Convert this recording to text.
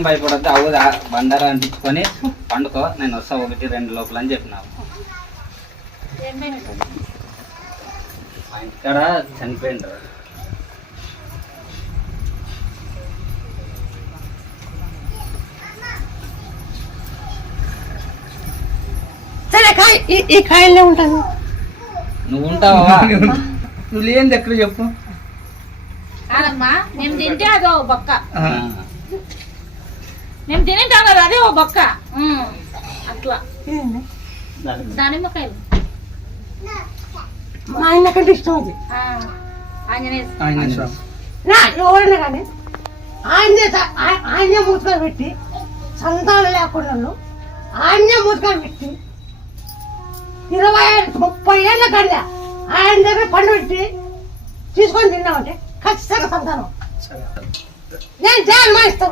భయపడద్దు అవుదా బండారా అంటించుకొని పండుకో నేను వస్తా 1-2 లోపల అని చెప్పినావు. మా ఇంటికాడ చనిపోయిండు. సరే ఈ కాయలే ఉంటాను. నువ్వు ఉంటావా? నువ్వు లేనిది ఎక్కడ చెప్పు. కాదమ్మా మేము తింటే అదో బొక్క, మేము తినేటాం కదా అదే ఓ బొక్క. అట్లా దానిమ్మకాయలు మా ఆయన కంటే ఇష్టం అది. ఆంజనేయ ఎవరైనా కానీ ఆయనే మూసుకొని పెట్టి సంతానం లేకుండా ఆయనే మూసుకొని పెట్టి 20-30 ఏళ్ళ కంటే ఆయన దగ్గర పండు పెట్టి తీసుకొని తిన్నామంటే ఖచ్చితంగా సంతానం నేను చేయాలి మా ఇష్టం.